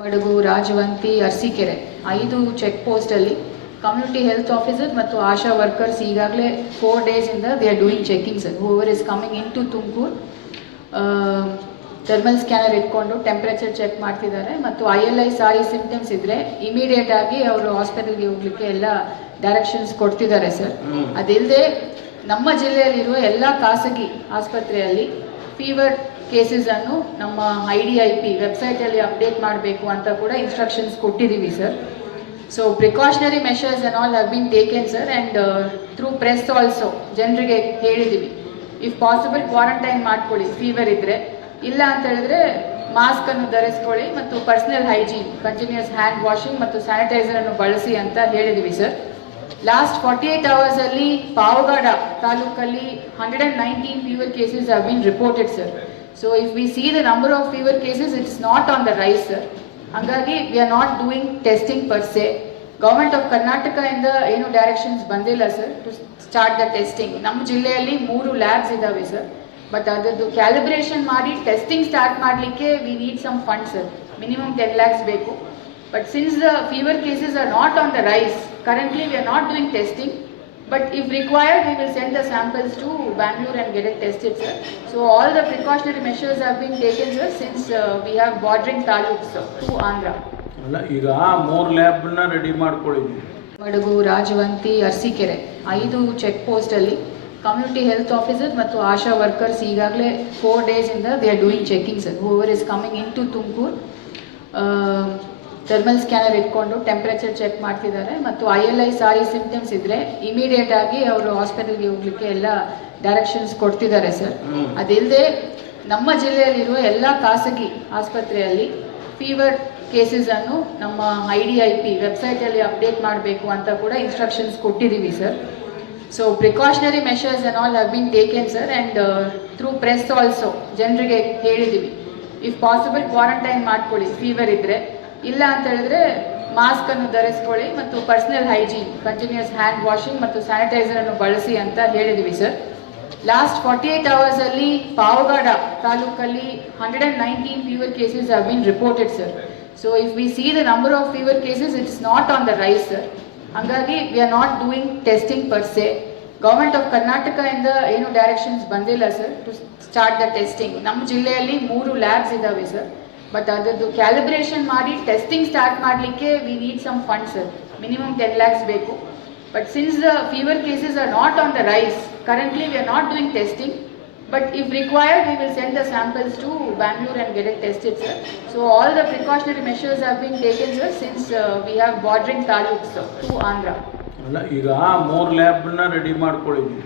ಮಡಗು, Rajavanti, Arsikere 5 check ಪೋಸ್ಟಲ್ಲಿ community health officer ಮತ್ತು ASHA workers ಈಗಾಗಲೇ 4 ಡೇಸಿಂದ they are doing checking sir. Whoever is coming in to Tumakuru thermal scanner ಇಟ್ಕೊಂಡು temperature check ಮಾಡ್ತಿದ್ದಾರೆ ಮತ್ತು ILI ಸಾರಿ ಸಿಂಪ್ಟಮ್ಸ್ ಇದ್ದರೆ ಇಮಿಡಿಯೇಟ್ ಆಗಿ ಅವರು ಹಾಸ್ಪಿಟಲ್ಗೆ ಹೋಗ್ಲಿಕ್ಕೆ ಎಲ್ಲ ಡೈರೆಕ್ಷನ್ಸ್ ಕೊಡ್ತಿದ್ದಾರೆ ಸರ್. ಅದಿಲ್ಲದೆ ನಮ್ಮ ಜಿಲ್ಲೆಯಲ್ಲಿರುವ ಎಲ್ಲ ಖಾಸಗಿ ಆಸ್ಪತ್ರೆಯಲ್ಲಿ ಫೀವರ್ ಕೇಸಸನ್ನು ನಮ್ಮ IDIP ವೆಬ್ಸೈಟಲ್ಲಿ ಅಪ್ಡೇಟ್ ಮಾಡಬೇಕು ಅಂತ ಕೂಡ ಇನ್ಸ್ಟ್ರಕ್ಷನ್ಸ್ ಕೊಟ್ಟಿದ್ದೀವಿ sir. So precautionary measures and all have been taken sir. And through press also ಜನರಿಗೆ ಹೇಳಿದ್ದೀವಿ, ಇಫ್ ಪಾಸಿಬಲ್ ಕ್ವಾರಂಟೈನ್ ಮಾಡ್ಕೊಳ್ಳಿ ಫೀವರ್ ಇದ್ದರೆ, ಇಲ್ಲ ಅಂತ ಹೇಳಿದ್ರೆ ಮಾಸ್ಕನ್ನು ಧರಿಸ್ಕೊಳ್ಳಿ ಮತ್ತು personal hygiene, continuous hand washing ಮತ್ತು ಸ್ಯಾನಿಟೈಸರನ್ನು ಬಳಸಿ ಅಂತ ಹೇಳಿದ್ದೀವಿ ಸರ್. ಲಾಸ್ಟ್ 48 ಅವರ್ಸಲ್ಲಿ ಪಾವಗಡ ತಾಲೂಕಲ್ಲಿ 119 fever cases have been reported sir. So if we see the number of fever cases it's not on the rise sir. ಹಾಗಾಗಿ we are not doing testing per se. Government of ಕರ್ನಾಟಕದಿಂದ ಏನು directions ಬಂದಿಲ್ಲ sir to start the testing. ನಮ್ಮ ಜಿಲ್ಲೆಯಲ್ಲಿ 3 labs ಇದ್ದಾವೆ sir. But ಅದರದ್ದು calibration ಮಾಡಿ testing start ಮಾಡಲಿಕ್ಕೆ we need some fund sir. Minimum 10 lakhs ಬೇಕು. But since the fever cases are not on the rise, currently we are not doing testing. But if required, we will send the samples to Bangalore and get it tested, sir. So all the precautionary measures have been taken, sir, since we have bordering taluks to Andhra. ಅಲ್ಲ, ಈಗ 3 ಲ್ಯಾಬ್ನ ready ಮಾಡ್ಕೊಳ್ಳಿದ್ವಿ. Madagu, Rajavanti, Arsikere 5 check ಪೋಸ್ಟಲ್ಲಿ community health officer ಮತ್ತು ASHA workers ಈಗಾಗಲೇ 4 ಡೇಸಿಂದ they are doing checking sir. Whoever is coming in to Tumakuru thermal scanner ಇಟ್ಕೊಂಡು temperature check ಮಾಡ್ತಿದ್ದಾರೆ ಮತ್ತು ILI ಸಾರಿ ಸಿಂಪ್ಟಮ್ಸ್ ಇದ್ದರೆ ಇಮಿಡಿಯೇಟ್ ಆಗಿ ಅವರು ಹಾಸ್ಪಿಟಲ್ಗೆ ಹೋಗ್ಲಿಕ್ಕೆ ಎಲ್ಲ ಡೈರೆಕ್ಷನ್ಸ್ ಕೊಡ್ತಿದ್ದಾರೆ ಸರ್. ಅದಿಲ್ಲದೆ ನಮ್ಮ ಜಿಲ್ಲೆಯಲ್ಲಿರುವ ಎಲ್ಲ ಖಾಸಗಿ ಆಸ್ಪತ್ರೆಯಲ್ಲಿ ಫೀವರ್ ಕೇಸಸನ್ನು ನಮ್ಮ IDIP ವೆಬ್ಸೈಟಲ್ಲಿ ಅಪ್ಡೇಟ್ ಮಾಡಬೇಕು ಅಂತ ಕೂಡ ಇನ್ಸ್ಟ್ರಕ್ಷನ್ಸ್ ಕೊಟ್ಟಿದ್ದೀವಿ sir. So precautionary measures and all have been taken sir. And through press also ಜನರಿಗೆ ಹೇಳಿದ್ದೀವಿ, ಇಫ್ ಪಾಸಿಬಲ್ ಕ್ವಾರಂಟೈನ್ ಮಾಡ್ಕೊಳ್ಳಿ ಫೀವರ್ ಇದ್ದರೆ, ಇಲ್ಲ ಅಂತ ಹೇಳಿದ್ರೆ ಮಾಸ್ಕನ್ನು ಧರಿಸ್ಕೊಳ್ಳಿ ಮತ್ತು personal hygiene, continuous hand washing ಮತ್ತು ಸ್ಯಾನಿಟೈಸರನ್ನು ಬಳಸಿ ಅಂತ ಹೇಳಿದ್ದೀವಿ ಸರ್. ಲಾಸ್ಟ್ 48 ಅವರ್ಸಲ್ಲಿ ಪಾವಗಡ ತಾಲೂಕಲ್ಲಿ 119 fever cases have been reported sir. So if we see the number of fever cases it's not on the rise sir. ಹಾಗಾಗಿ we are not doing testing per se. Government of ಕರ್ನಾಟಕದಿಂದ ಏನು directions ಬಂದಿಲ್ಲ sir to start the testing. ನಮ್ಮ ಜಿಲ್ಲೆಯಲ್ಲಿ 3 labs ಇದ್ದಾವೆ sir. But ಅದರದ್ದು calibration ಮಾಡಿ testing start ಮಾಡಲಿಕ್ಕೆ we need some fund sir. Minimum 10 lakhs ಬೇಕು. But since the fever cases are not on the rise, currently we are not doing testing. But if required we will send the samples to Bangalore and get it tested, sir. So all the precautionary measures have been taken, sir, since we have bordering taluks to Andhra. ಅಲ್ಲ, ಈಗ 3 ಲ್ಯಾಬ್ನ ready ಮಾಡ್ಕೊಳ್ಳಿದ್ವಿ.